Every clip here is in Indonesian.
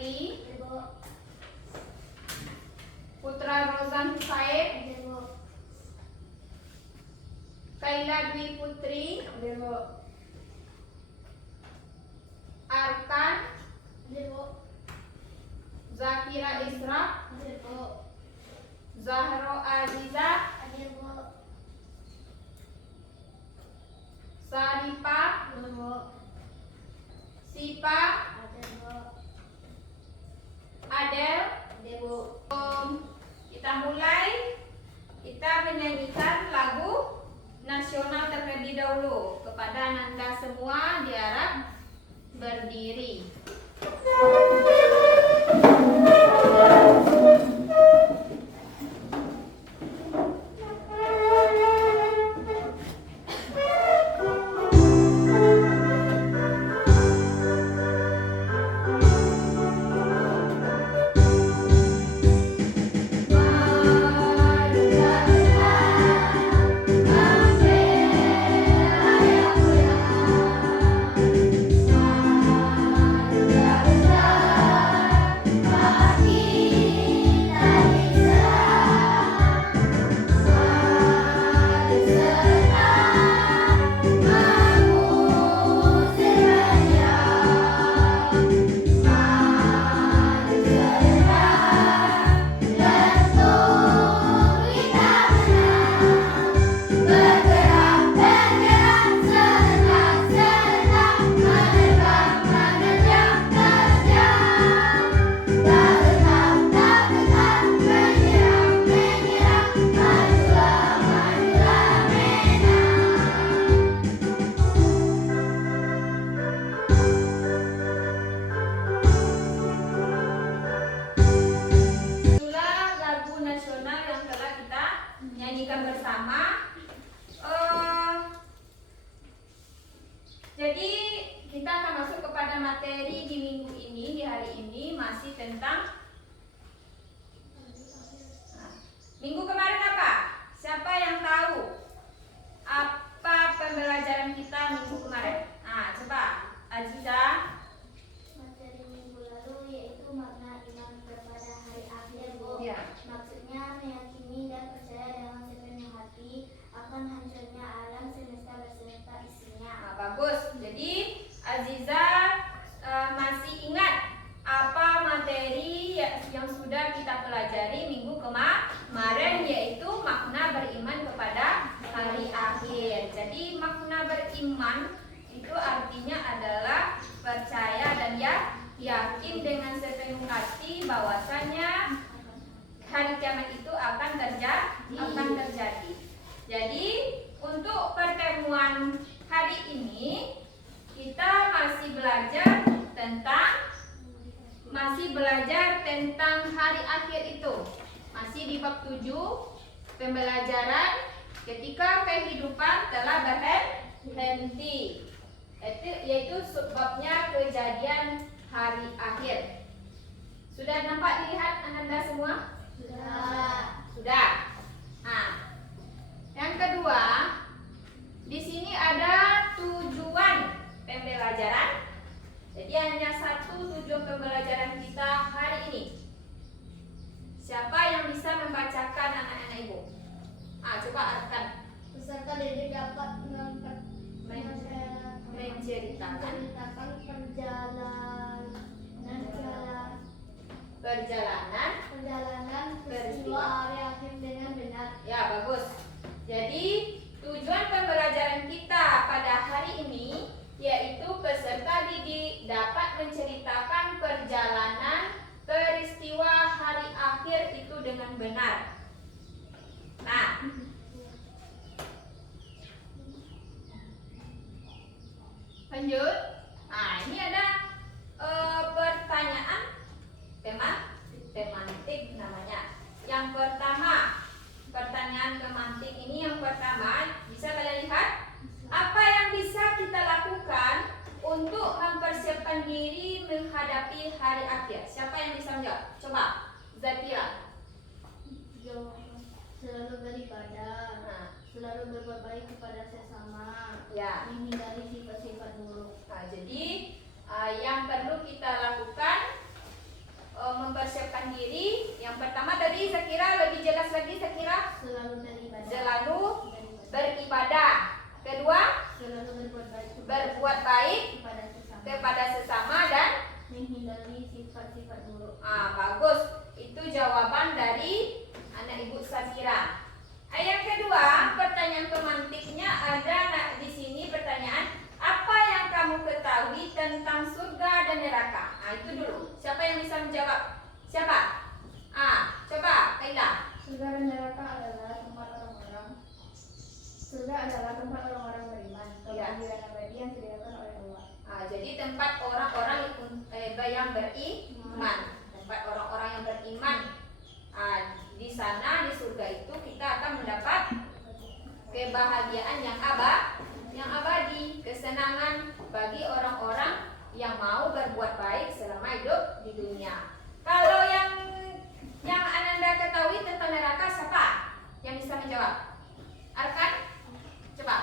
Billy. Ibu. Putra Rozan Husain. Ibu. Kaila Dwi Putri. Ibu. Arkan. Ibu. Zakira Isra. Ibu. Zahro Aziza. Ibu. Saripa. Ibu. Sipa. Ibu. Adel. Ibu. Kita mulai. Kita menyanyikan lagu nasional terlebih dahulu. Kepada Nanda semua diharap berdiri. Nyanyikan bersama. Jadi kita akan masuk kepada materi di minggu ini, di hari ini masih tentang minggu kemarin apa? Siapa yang tahu apa pembelajaran kita minggu kemarin? Coba Aziza. Materi minggu lalu yaitu makna iman kepada hari akhir, Bu. Ya. Maksudnya meyakini dan percaya dengan sepenuh hati akan hancurnya alam semesta beserta isinya. Bagus. Jadi Aziza masih ingat apa materi yang sudah kita pelajari minggu kemarin, yaitu makna beriman kepada hari akhir. Jadi makna beriman itu artinya adalah percaya dan yakin dengan sepenuh hati bahwasanya hari kiamat itu akan terjadi. Jadi untuk pertemuan hari ini kita masih belajar tentang hari akhir itu. Masih di bab 7 pembelajaran ketika kehidupan telah berhenti. Yaitu sebabnya kejadian hari akhir. Sudah nampak dilihat Ananda semua? Sudah. Yang kedua, di sini ada tujuan pembelajaran. Jadi hanya satu tujuan pembelajaran kita hari ini. Siapa yang bisa membacakan anak-anak ibu? Coba Arkan. Peserta didik dapat Menceritakan perjalanan peristiwa hari akhir dengan benar. Ya, bagus. Jadi tujuan pembelajaran kita pada hari ini yaitu peserta didik dapat menceritakan perjalanan peristiwa hari akhir itu dengan benar. Lanjut. Ini ada pertanyaan tematik namanya. Yang pertama, pertanyaan tematik ini yang pertama, bisa kalian lihat apa yang bisa kita lakukan untuk mempersiapkan diri menghadapi hari akhir. Siapa yang bisa menjawab? Coba Zakira. Selalu beribadah, selalu berbuat baik kepada sesama, Ya. menghindari sifat-sifat buruk. Jadi yang perlu kita lakukan mempersiapkan diri. Yang pertama tadi saya kira lebih jelas lagi, saya kira selalu beribadah. Kedua, berbuat baik kepada sesama dan menghindari sifat-sifat buruk. bagus. Itu jawaban dari anak ibu Safira. Yang kedua, pertanyaan pemantiknya ada di sini pertanyaan, apa yang kamu ketahui tentang surga dan neraka? Itu dulu. Siapa yang bisa menjawab? Siapa? Coba, Kaila. Surga dan neraka adalah tempat orang-orang. Surga adalah tempat orang-orang beriman. Kebahagiaan abadi yang disediakan oleh Allah. Jadi tempat orang-orang yang beriman, tempat orang-orang yang beriman. Di sana di surga itu kita akan mendapat kebahagiaan yang abadi, kesenangan bagi orang-orang yang mau berbuat baik selama hidup di dunia. Kalau yang Ananda ketahui tentang neraka, siapa yang bisa menjawab? Arkan, coba.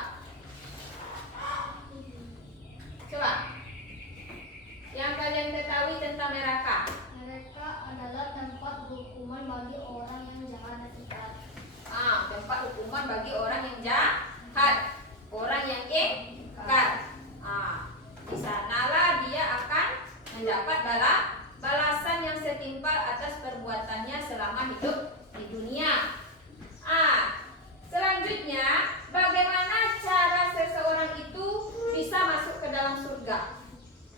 Yang kalian ketahui tentang neraka? Neraka adalah tempat hukuman bagi orang yang jahat dan ingkar. Tempat hukuman bagi orang yang jahat, orang yang ingkar. Di sanalah dia akan mendapat balasan yang setimpal atas perbuatannya selama hidup di dunia. Selanjutnya, bagaimana cara seseorang itu bisa masuk ke dalam surga?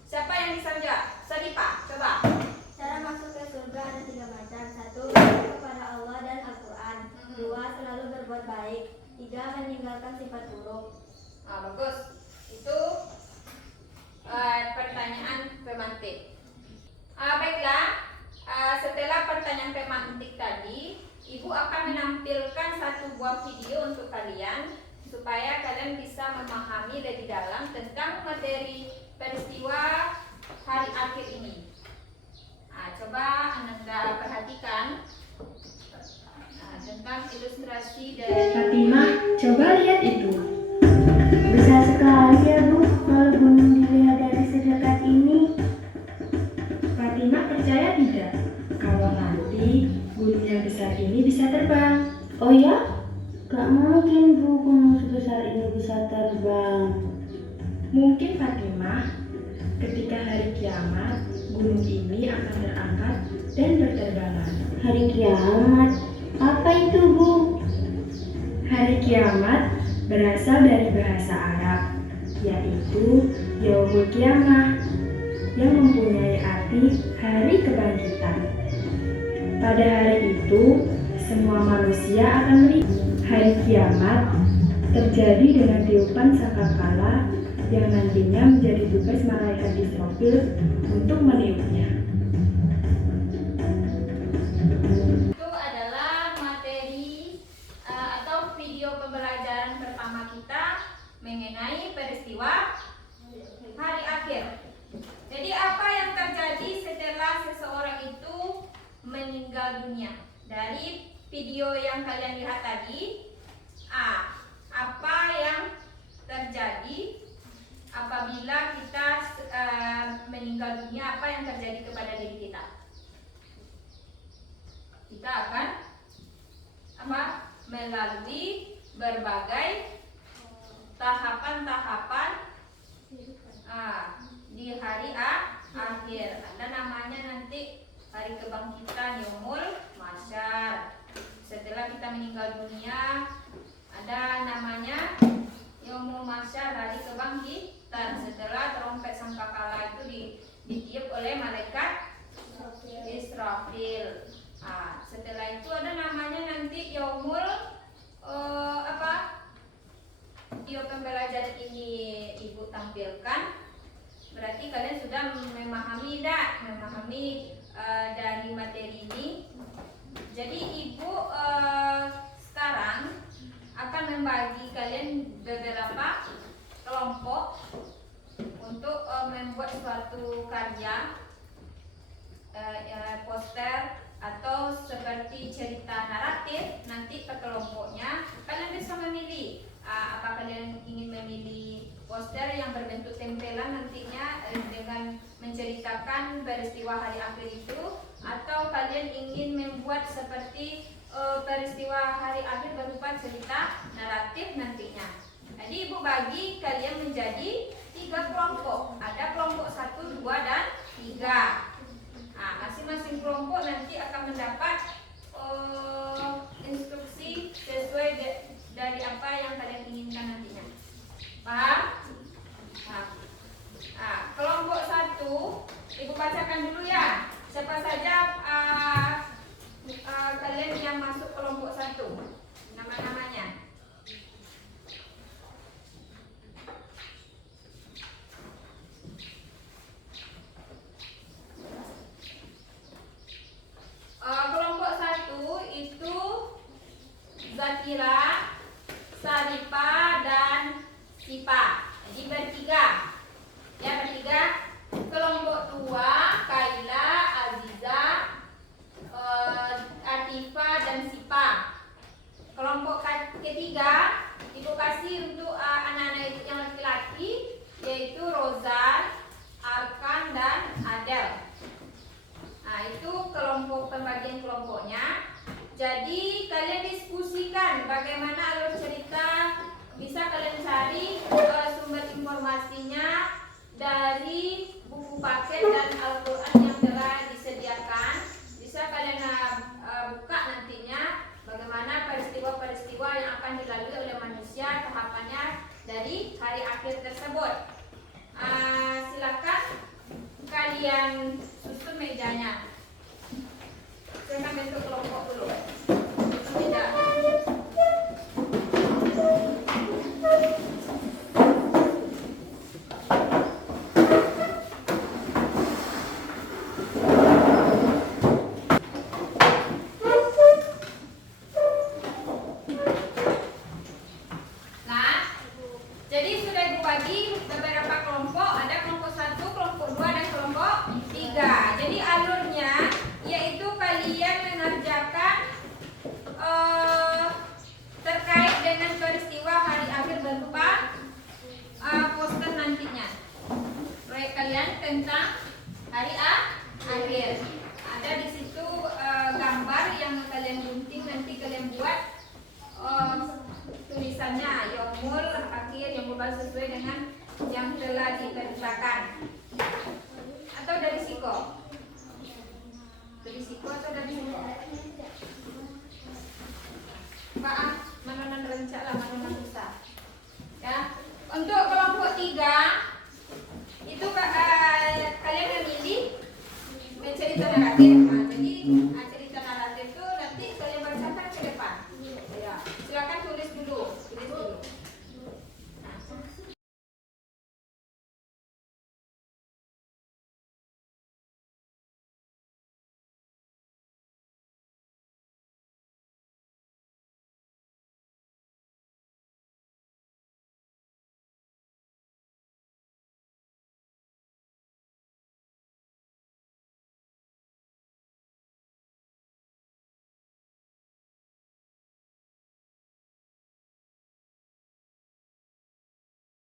Siapa yang bisa menjawab? Sadipa, coba. Cara masuk ke surga ada 3 macam. 1. Beriman kepada Allah dan Al-Quran. 2. Selalu berbuat baik. 3. Meninggalkan sifat buruk. Bagus. Itu pertanyaan pemantik. Baiklah, setelah pertanyaan pemantik tadi, Ibu akan menampilkan satu buah video untuk kalian supaya kalian bisa memahami lebih dalam tentang materi peristiwa hari akhir ini. Coba Ananda perhatikan tentang ilustrasi dari Fatimah, coba lihat itu. Besar sekali ya Bu, kalau gunung dilihat dari sedekat ini. Fatimah percaya tidak kalau nanti gunung yang besar ini bisa terbang? Oh ya? Gak mungkin Bu, gunung sebesar ini bisa terbang. Mungkin Fatimah, ketika hari kiamat, gunung ini akan terangkat dan berterbangan. Hari kiamat? Apa itu, Bu? Hari kiamat berasal dari bahasa Arab, yaitu Yaumul Qiyamah, yang mempunyai arti hari kebangkitan. Pada hari itu, semua manusia akan melihat. Hari kiamat terjadi dengan tiupan sangkakala yang nantinya menjadi tugas malaikat Israfil untuk meniupnya. Itu adalah materi atau video pembelajaran pertama kita mengenai peristiwa hari akhir. Jadi apa yang terjadi setelah seseorang itu meninggal dunia? Dari video yang kalian lihat tadi, apa yang terjadi apabila kita meninggal dunia? Apa yang terjadi kepada diri kita? Kita akan melalui berbagai tahapan-tahapan di hari akhir. Ada namanya nanti hari kebangkitan, Yaumul Mahsyar. Setelah kita meninggal dunia, ada namanya Yaumul Mahsyar, hari kebangkitan. Setelah trompet sangkakala itu ditiup oleh malaikat Israfil. Setelah itu ada namanya nanti Yaumul video pembelajaran ini Ibu tampilkan. Berarti kalian sudah memahami dari materi ini. Jadi Ibu sekarang akan membagi kalian beberapa kelompok untuk membuat suatu karya, poster atau seperti cerita naratif. Nanti per kelompoknya kalian bisa memilih apa kalian ingin memilih poster yang berbentuk tempelan nantinya dengan menceritakan peristiwa hari akhir itu, atau kalian ingin membuat seperti peristiwa hari akhir berupa cerita naratif nantinya. Jadi ibu bagi kalian menjadi 3 kelompok. Ada kelompok 1, 2, dan 3. Nah, masing-masing kelompok nanti akan mendapat instruksi sesuai dari apa yang kalian inginkan nantinya. Paham? Nah, kelompok 1 ibu bacakan dulu ya. Siapa saja kalian yang masuk kelompok 1, nama-namanya. Kelompok 1 itu Zakira, Sarifa, dan Sipa. Jadi bertiga. Ya, bertiga. Kelompok 2 Kaila, Aziza, Atifa, dan Sipa. Kelompok ketiga ibu kasih untuk anak-anak itu yang laki-laki, yaitu Rozan, Arkan, dan Adel. Nah, itu kelompok pembagian kelompoknya. Jadi kalian diskusikan bagaimana alur cerita. Bisa kalian cari sumber informasinya dari buku paket dan Al-Quran yang telah disediakan. Bisa kalian buka nantinya bagaimana peristiwa-peristiwa yang akan dilalui oleh manusia, tahapannya dari hari akhir tersebut. Silakan kalian susun mejanya. Silakan bentuk kelompok dulu. Susun meja. Jadi sudah ibu bagi beberapa kelompok, ada kelompok 1, kelompok 2, dan kelompok 3. Jadi alurnya yaitu kalian mengerjakan terkait dengan peristiwa hari akhir berupa poster nantinya. Proyek kalian tentang hari akhir. Ada di situ gambar yang kalian gunting, nanti kalian buat tulisannya yaumul akhir yang berubah sesuai dengan yang telah diperintahkan. Atau dari siko? Dari siko atau dari siko? Pak, mana rencana lah, mana susah. Ya, untuk kelompok 3 itu kalian memilih cerita naratif. Nah, jadi cerita naratif itu nanti kalian bacakan ke depan. Ya, silakan tulis dulu.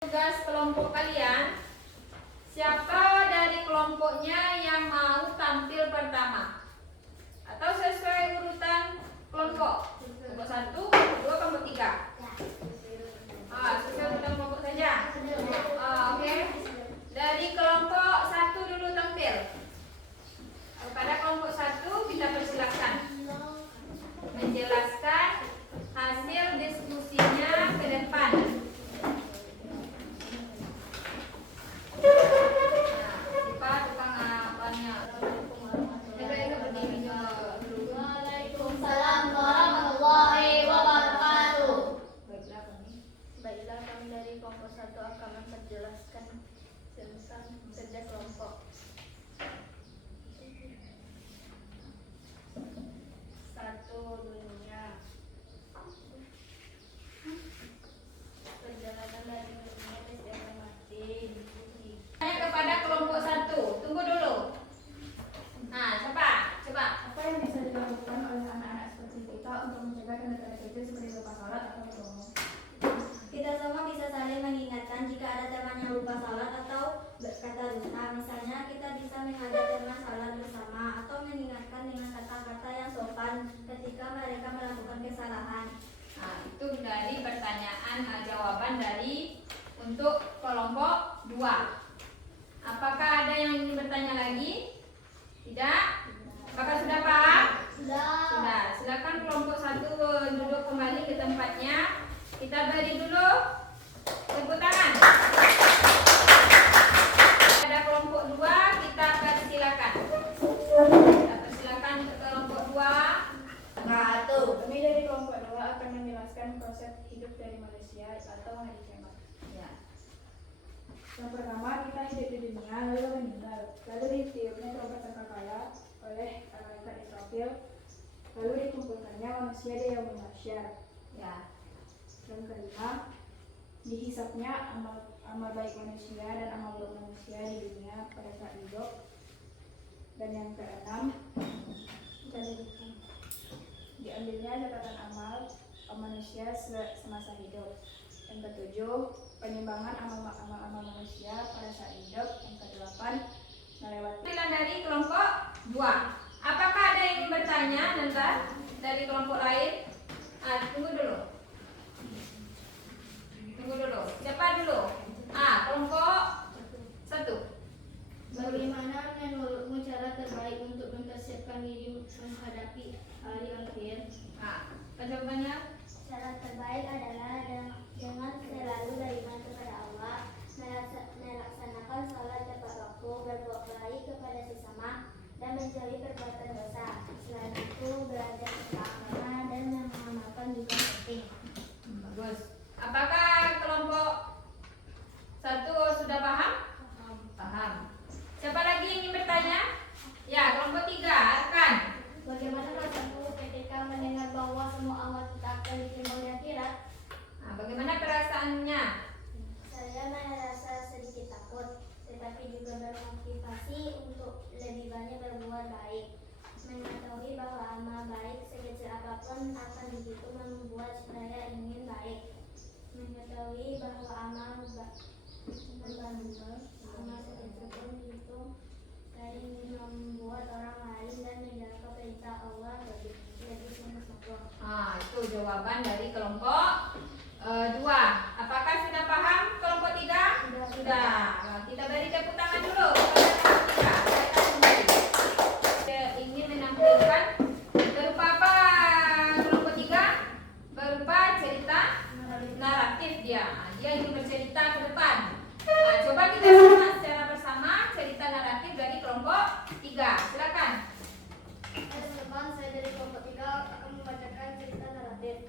Tugas kelompok kalian, siapa dari kelompoknya yang mau tampil pertama? Atau sesuai urutan kelompok? Kelompok 1, kelompok 2, kelompok 3. Sesuai urutan kelompok saja. Oke. Dari kelompok 1 dulu tampil. Pada kelompok 1 kita persilakan menjelaskan hasil diskusinya ke depan. Waalaikumsalam warahmatullahi dari pertanyaan jawaban dari untuk kelompok 2. Apakah ada yang ingin bertanya lagi? Tidak? Apakah sudah paham? Sudah. Silakan kelompok 1 duduk kembali ke tempatnya. Kita beri dulu tepuk tangan. Ada kelompok 2, kita persilakan. Kita persilakan ke kelompok 2. Kami dari kelompok 2 akan menjelaskan proses hidup dari manusia atau hari kiamat. Ya. Yang pertama, kita hidup di dunia lalu meninggal. Lalu ditiupnya trompet sangkakala oleh malaikat Israfil. Lalu dikumpulkannya manusia di yaumul mahsyar. Ya. Yang kelima, dihisapnya amal baik manusia dan amal buruk manusia di dunia pada saat hidup. Dan yang keenam, diambilnya catatan amal manusia semasa hidup. Yang ketujuh, penimbangan amal manusia pada saat hidup. Yang kedelapan, melewati. Pilihan dari kelompok 2. Apakah ada yang ingin bertanya nanti dari kelompok lain? Tunggu dulu. Siapa dulu? Kelompok 1. Bagaimana menurutmu cara terbaik untuk mempersiapkan diri menghadapi hari akhir? Jawabannya? Cara terbaik adalah dengan selalu beriman kepada Allah, melaksanakan salat tepat waktu, berbuat baik kepada sesama, dan menjauhi perbuatan dosa. Selain itu, belajar tentang agama dan mengamalkan juga penting. Bagus. Apakah kelompok 1 sudah paham? Paham. Siapa lagi yang ingin bertanya? Ya, kelompok 3, Arkan. Bagaimana perasaanmu ketika mendengar bahwa semua amal kita akan ditimbang di akhirat? Bagaimana perasaannya? Saya merasa sedikit takut, tetapi juga bermotivasi untuk lebih banyak berbuat baik. Mengetahui bahwa amal baik sekecil apapun akan begitu membuat saya ingin baik. Mengetahui bahwa amal sekecil pun itu saya ingin membuat orang lain dan menjalankan perintah Allah lebih sungguh-sungguh. Itu jawaban dari kelompok 2. Apakah sudah paham kelompok 3? Sudah. Kita beri tepuk tangan dulu kepada kelompok 3. Saya ingin menampilkan berupa apa kelompok 3? Berupa cerita naratif dia. Dia ingin bercerita ke depan. Coba kita simak secara bersama cerita naratif dari kelompok 3. Silakan. Teman-teman, saya dari kelompok 3 akan membacakan cerita naratif.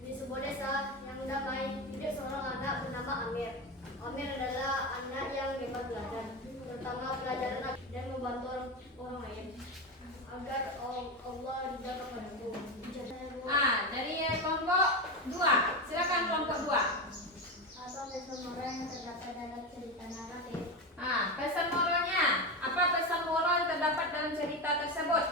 Di sebuah desa yang damai, hidup seorang anak bernama Amir. Amir adalah anak yang hebat belajar, terutama pelajaran dan membantu orang lain agar Allah ridha kepadaku. Dari kelompok 2. Silakan kelompok 2. Apa pesan moral yang terdapat dalam cerita naratif? Pesan moralnya. Apa pesan moral yang terdapat dalam cerita tersebut?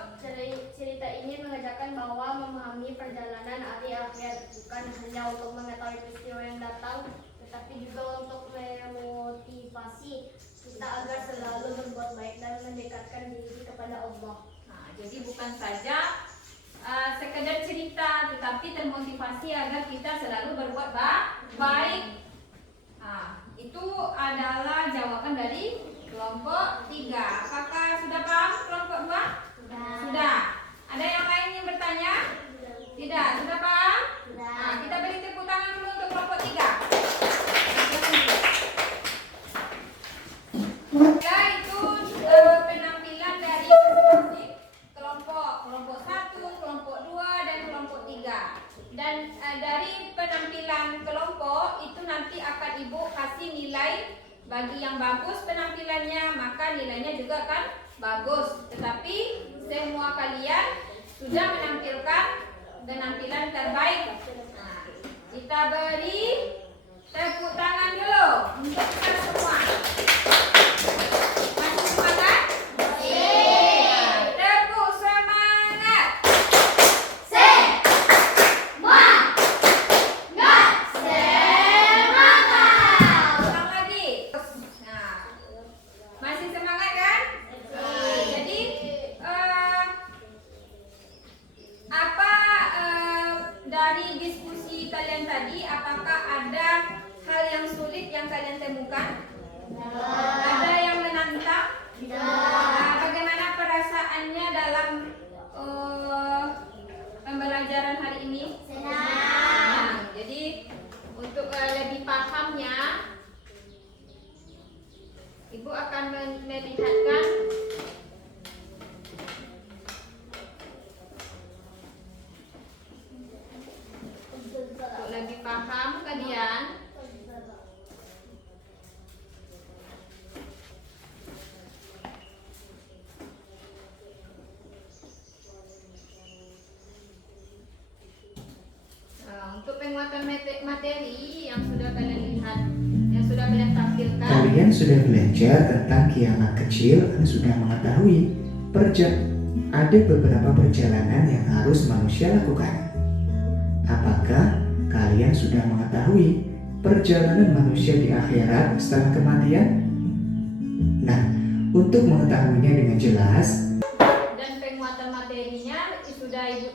Cerita ini mengajarkan bahwa memahami perjalanan hari akhir bukan hanya untuk mengetahui peristiwa yang datang, tetapi juga untuk memotivasi kita agar selalu berbuat baik dan mendekatkan diri kepada Allah. Jadi bukan saja sekedar cerita, tetapi termotivasi agar kita selalu berbuat baik. Itu adalah jawaban dari kelompok 3. Apakah sudah paham kelompok 2? Sudah. Ada yang lain yang bertanya? Tidak. Sudah paham? Kita beri tepuk tangan dulu untuk kelompok 3. Itu penampilan dari masing-masing kelompok 1, kelompok 2, dan kelompok 3. Dan dari penampilan kelompok itu nanti akan Ibu kasih nilai. Bagi yang bagus penampilannya, maka nilainya juga akan bagus. Tetapi semua kalian sudah menampilkan penampilan terbaik. Kita beri tepuk tangan dulu untuk kita semua. Masih semangat? Tepuk semangat. Ulang lagi. Masih semangat kan? Jadi apa diskusi kalian tadi, apakah ada hal yang sulit yang kalian temukan? Ada yang menantang? Nah, bagaimana perasaannya dalam pembelajaran hari ini? Senang. Jadi untuk lebih pahamnya, Ibu akan melihatkan untuk lebih paham kalian. Untuk penguatan materi yang sudah kalian lihat, yang sudah kalian tampilkan. Kalian sudah belajar tentang kiamat kecil dan sudah mengetahui ada beberapa perjalanan yang harus manusia lakukan. Apakah kalian sudah mengetahui perjalanan manusia di akhirat setelah kematian? Nah, untuk mengetahuinya dengan jelas, Dan penguatan materinya sudah Ibu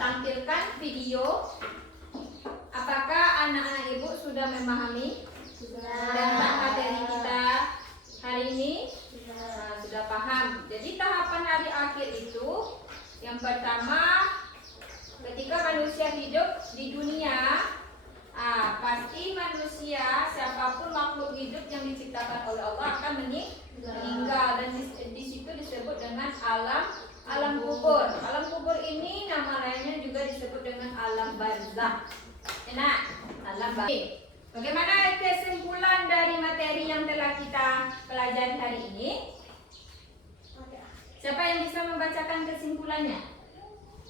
tampilkan video. Apakah anak-anak Ibu sudah memahami tentang materi kita hari ini? Sudah paham. Jadi tahapan hari akhir itu, yang pertama, ketika manusia hidup di dunia, pasti manusia, siapapun makhluk hidup yang diciptakan oleh Allah akan meninggal, dan di situ disebut dengan alam kubur. Alam kubur ini nama lainnya juga disebut dengan alam barzakh. Enak, alam barzakh. Bagaimana kesimpulan dari materi yang telah kita pelajari hari ini? Siapa yang bisa membacakan kesimpulannya?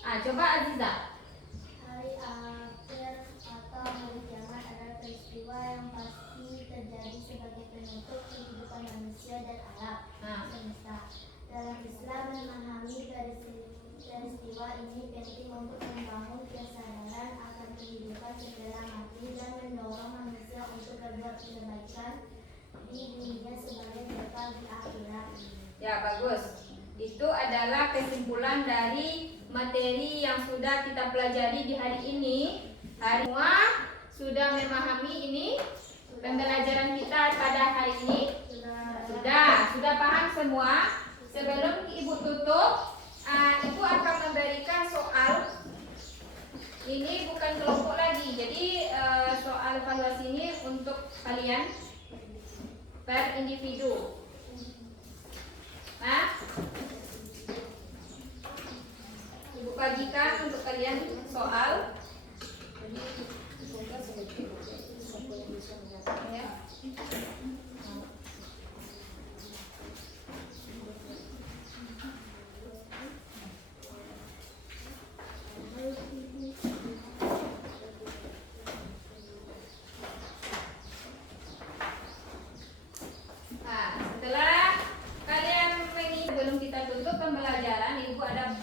Coba Aziza. Hari akhir atau hari kiamat adalah peristiwa yang pasti terjadi sebagai penutup kehidupan manusia dan alam semesta. Dalam Islam, memahami peristiwa ini penting untuk membangun kesadaran akan kehidupan setelah mati dan mendorong manusia untuk berbuat kebaikan di dunia sebagai bekal di akhirat. Ya, bagus. Itu adalah kesimpulan dari materi yang sudah kita pelajari di hari ini. Hari semua sudah memahami ini pembelajaran kita pada hari ini? Sudah paham semua? Sebelum Ibu tutup, Ibu akan memberikan soal. Ini bukan kelompok lagi, jadi soal evaluasi ini untuk kalian per individu. Ibu bagikan untuk kalian soal. Ya. Setelah kalian sebelum kita tutup pembelajaran, Ibu ada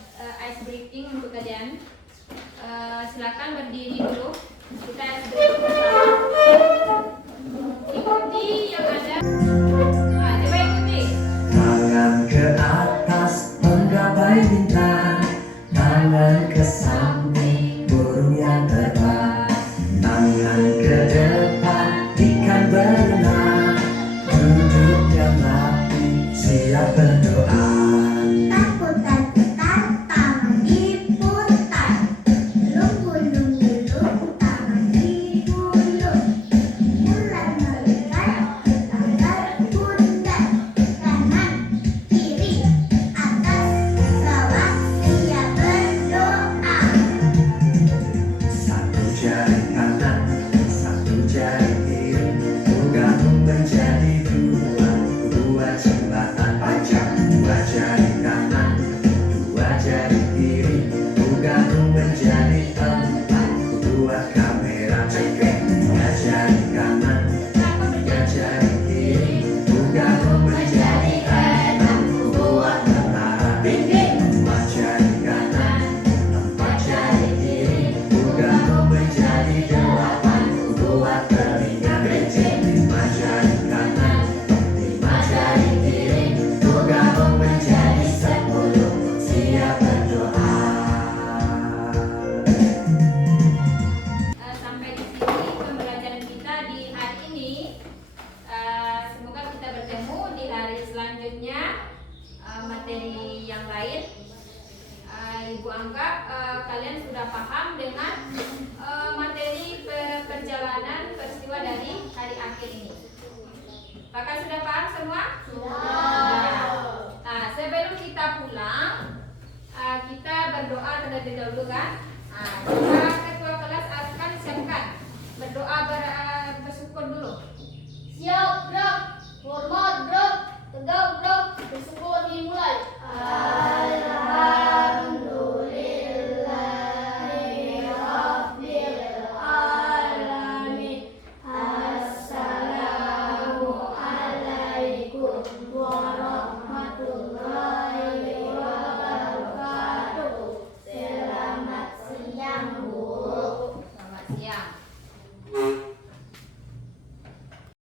ice breaking untuk kalian. Silakan berdiri dulu. Kita ice breaking bersama. Ikuti yang ada. Coba ikuti. tangan ke atas menggapai bintang, tangan ke samping burung yang terbang, tangan ke depan ikan berenang, duduk yang rapi siap berdoa. Satu jari kanan, satu jari kiri, bergabung menjadi dua, dua jembatan panjang. Dua jari kanan, dua jari kiri, bergabung menjadi empat, dua kamera cekrek. Tiga jari kanan, tiga jari kiri, bergabung menjadi enam, dua menara dinding. Empat jari kanan, empat jari kiri, bergabung menjadi delapan, dua telinga kelinci. Lima jari kanan, lima jari kiri, bergabung menjadi 10, siap berdoa. semua? Nah, sebelum kita pulang, kita berdoa terlebih dahulu kan? Coba ketua kelas akan siapkan berdoa bersyukur dulu. Siap, gerak. Hormat, gerak. Tegak, gerak. Bersyukur dimulai. Alhamdulillahirrahmanirrahim. Assalamualaikum warahmatullahi